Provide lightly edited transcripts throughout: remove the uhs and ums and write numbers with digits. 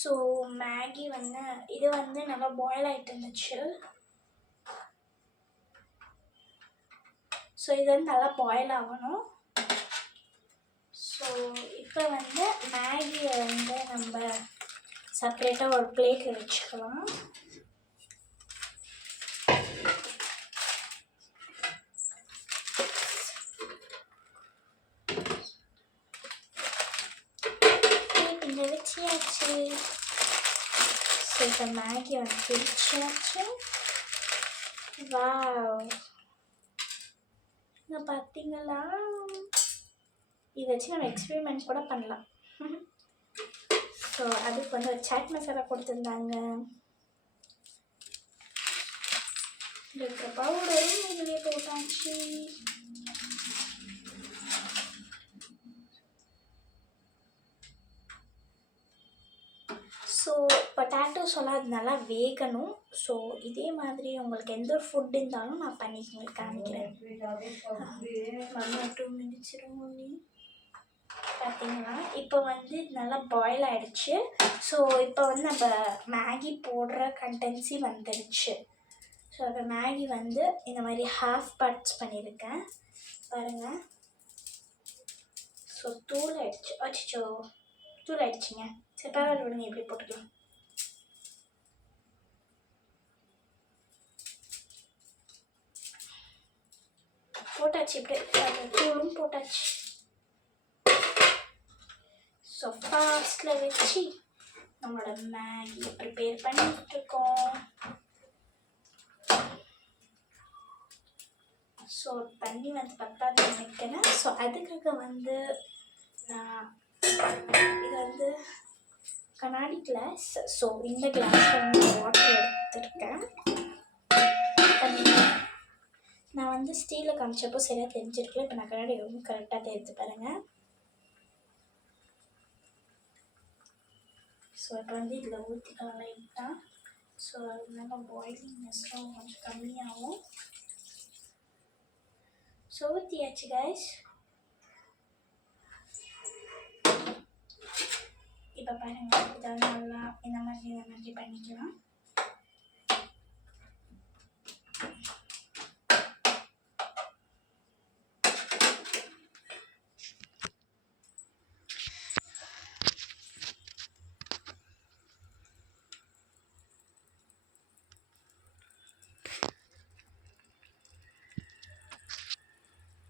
So Maggi வந்து இது வந்து நல்லா பாயில் ஆகிட்டு இருந்துச்சு. ஸோ இது வந்து நல்லா பாயில் ஆகணும். ஸோ இப்போ வந்து மேகியை வந்து நம்ம செப்ரேட்டாக ஒரு பிளேட்டில் வச்சுக்கலாம். இங்கே வச்சியாச்சு. ஸோ இப்போ மேகி வந்து பிரிச்சாச்சு. வாவ், இங்கே பார்த்தீங்களா? இதை வச்சு நம்ம எக்ஸ்பெரிமெண்ட் கூட பண்ணலாம். ஸோ அதுக்கு வந்து ஒரு சாட் மசாலா கொடுத்துருந்தாங்க. இருக்கிற பவுடரும் இதுலேயே போட்டாச்சு. ஸோ பொட்டேட்டோஸ் எல்லாம் அது நல்லா வேகணும். ஸோ இதே மாதிரி உங்களுக்கு எந்த ஒரு ஃபுட் இருந்தாலும் நான் பண்ணி உங்களுக்கு காமிக்கிறேன். 2 minutes பார்த்தீங்கன்னா இப்போ வந்து நல்லா பாயில் ஆகிடுச்சு. ஸோ இப்போ வந்து நம்ம மேகி போடுற கண்டென்சி வந்துடுச்சு. ஸோ இப்போ மேகி வந்து இந்த மாதிரி ஹாஃப் பார்ட்ஸ் பண்ணியிருக்கேன் பாருங்கள். ஸோ தூள் ஆகிடுச்சு. அச்சோ தூள் ஆகிடுச்சிங்க. சரி பரவாயில்ல விடுங்க, எப்படி போட்டுக்கலாம். போட்டாச்சு, இப்படி தூளும் போட்டாச்சு. ஸோ ஃபாஸ்ட்டில் வச்சு நம்மளோட மேகி ப்ரிப்பேர் பண்ணிட்டுருக்கோம். ஸோ தண்ணி வந்து பத்தாது நினைக்கிறேன். ஸோ அதுக்காக வந்து நான் இது வந்து கண்ணாடி கிளாஸ். ஸோ இந்த கிளாஸில் வந்து வாட்டர் எடுத்துருக்கேன். நான் வந்து ஸ்டீலில் காமிச்சப்போ சரியாக தெரிஞ்சிருக்கல. இப்போ நான் கண்ணாடி ரொம்ப கரெக்டாக தெரிஞ்சு பாருங்கள். ஸோ இப்போ வந்து இதில் ஊற்றிக்கலாம் லைட்டாக. ஸோ அதனால பாயிலிங்னஸ்லாம் கொஞ்சம் கம்மியாகும். ஸோ ஊற்றியாச்சு கைஸ். இப்போ பாருங்கள், இதை நல்லா இந்த மாதிரி பண்ணிக்கலாம்.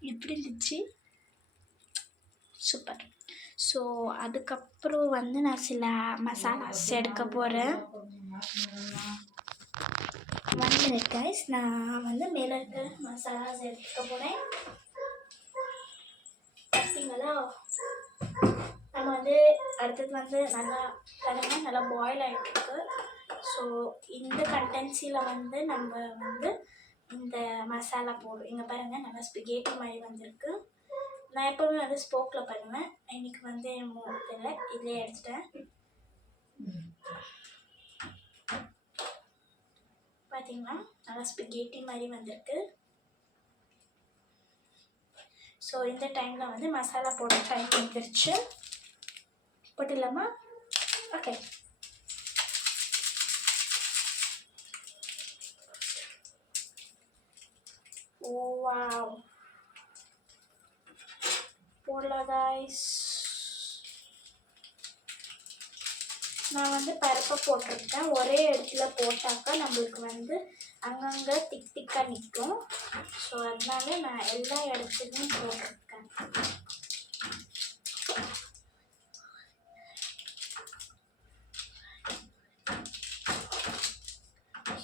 எப்படி இருந்துச்சு? சூப்பர். ஸோ அதுக்கப்புறம் வந்து நான் சில மசாலாஸ் எடுக்க போகிறேன். 1 minute கைஸ். நான் வந்து மேலே இருக்க மசாலாஸ் எடுக்க போகிறேன். பார்த்தீங்களா? நம்ம வந்து அடுத்தது வந்து நல்லா பாயில் ஆகிட்டுருக்கு. ஸோ இந்த கண்டென்சியில் வந்து நம்ம வந்து இந்த மசாலா போடுறோம். இங்கே பாருங்கள், நல்லா ஸ்பிகேட்டி மாதிரி வந்திருக்கு. நான் எப்போவுமே வந்து ஸ்போக்கில் பண்ணுவேன். இன்றைக்கி வந்து இல்லை இதிலே எடுத்துட்டேன். பார்த்தீங்கன்னா நல்லா ஸ்பிகேட்டி மாதிரி வந்திருக்கு. ஸோ இந்த டைமில் வந்து மசாலா போட டைம் வந்துருச்சு. போட்டுடலாமா? ஓகே. ஓ வாவ், போடலாம் கைஸ். நான் வந்து பருப்பை போட்டிருக்கேன். ஒரே இடத்துல போட்டாக்கா நம்மளுக்கு வந்து அங்கங்கே திக்காக நிற்கும். ஸோ அதனால நான் எல்லா இடத்துலையும் போட்டிருக்கேன்.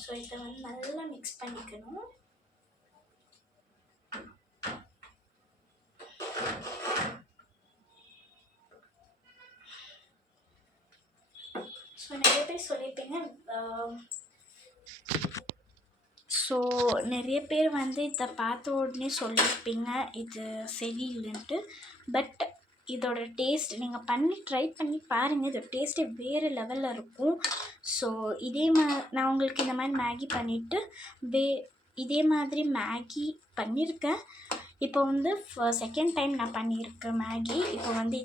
ஸோ இதை வந்து நல்லா மிக்ஸ் பண்ணிக்கணும். ஸோ நிறைய பேர் சொல்லியிருப்பீங்க, நிறைய பேர் வந்து இதை பார்த்த உடனே சொல்லியிருப்பீங்க இது சரியில்லைன்ட்டு. பட் இதோட டேஸ்ட் நீங்கள் ட்ரை பண்ணி பாருங்கள். இதோட டேஸ்ட்டே வேறு லெவலில் இருக்கும். ஸோ நான் உங்களுக்கு இந்த மாதிரி மேகி பண்ணிவிட்டு இதே மாதிரி மேகி பண்ணியிருக்கேன். இப்போ வந்து செகண்ட் டைம் நான் பண்ணியிருக்கேன் மேகி. இப்போ வந்து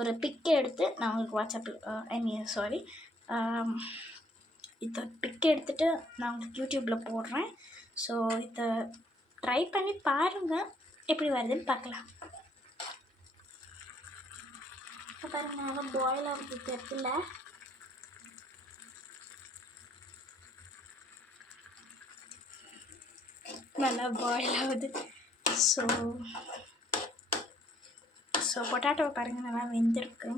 ஒரு பிக்கை எடுத்து நான் உங்களுக்கு வாட்ஸ்அப்பில் இதை பிக்கை எடுத்துகிட்டு நான் உங்களுக்கு யூடியூப்பில் போடுறேன். ஸோ இதை ட்ரை பண்ணி பாருங்கள், எப்படி வருதுன்னு பார்க்கலாம். இப்போ பாருங்கள், நல்லா பாயில் ஆகுது தெரியல. நல்லா பாயில் ஆகுது. ஸோ பொட்டாட்டோ பாருங்கள் நல்லா வெந்திருக்கு.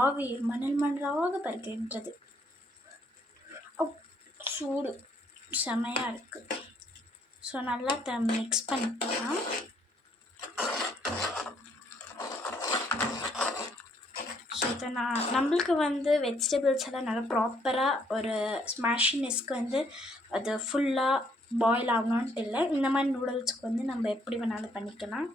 ஆவி மணல் மணலாக பறிக்கின்றது. சூடு செமையாக இருக்குது. ஸோ நல்லா மிக்ஸ் பண்ணிக்கலாம். ஸோ இதை நம்மளுக்கு வந்து வெஜிடபிள்ஸ் எல்லாம் நல்லா ப்ராப்பராக ஒரு ஸ்மாஷினஸ்க்கு வந்து அது ஃபுல்லாக பாயில் ஆகணுன்ட்டு இல்லை. இந்த மாதிரி நூடுல்ஸ்க்கு வந்து நம்ம எப்படி வேணாலும் பண்ணிக்கலாம்.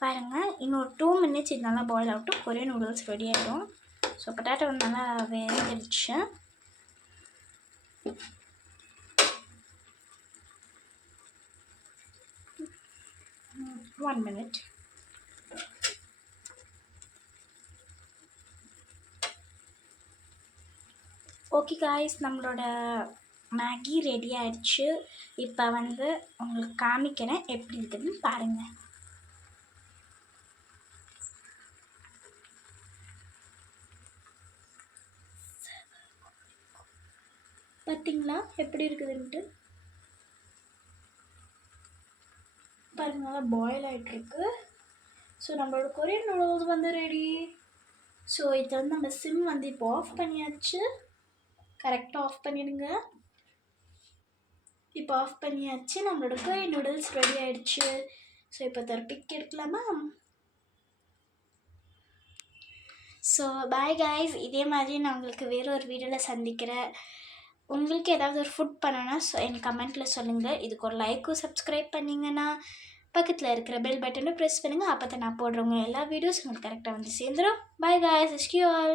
பாருங்கள், இன்னொரு 2 minutes இது நல்லா பாயில் ஆகட்டும். கொரியன் நூடுல்ஸ் ரெடி ஆகிடும். ஸோ பொட்டாட்டோ நல்லா வெந்துடுச்சு. 1 minute. ஓகே காய்ஸ், நம்மளோட மேகி ரெடி ஆயிடுச்சு. இப்போ வந்து உங்களுக்கு காமிக்கிறேன் எப்படி இருக்குதுன்னு பாருங்கள். பார்த்தீங்களா எப்படி இருக்குதுன்ட்டு? பாருங்க, நல்லா பாயில் ஆகிட்டுருக்கு. ஸோ நம்மளோட கொரியன் நூடுல்ஸ் வந்து ரெடி. ஸோ இதை வந்து நம்ம சிம் வந்து இப்போ ஆஃப் பண்ணியாச்சு. கரெக்டாக ஆஃப் பண்ணிடுங்க. இப்போ ஆஃப் பண்ணியாச்சு. நம்மளோட கொரியன் நூடுல்ஸ் ரெடி ஆகிடுச்சு. ஸோ இப்போ ஒரு பிக் எடுக்கலாமா? ஸோ பாய் காய்ஸ், இதே மாதிரி நான் உங்களுக்கு வேறு ஒரு வீடியோவில் சந்திக்கிறேன். உங்களுக்கு ஏதாவது ஒரு ஃபுட் பண்ணணும்னா எனக்கு கமெண்ட்டில் சொல்லுங்கள். இதுக்கு ஒரு லைக்கும் சப்ஸ்கிரைப் பண்ணிங்கன்னா பக்கத்தில் இருக்கிற பெல் பட்டனை ப்ரெஸ் பண்ணுங்கள். அப்போ தான் நான் போடுறவங்க எல்லா வீடியோஸ் உங்களுக்கு கரெக்டாக வந்து சேர்ந்துடும். Bye guys, see you all.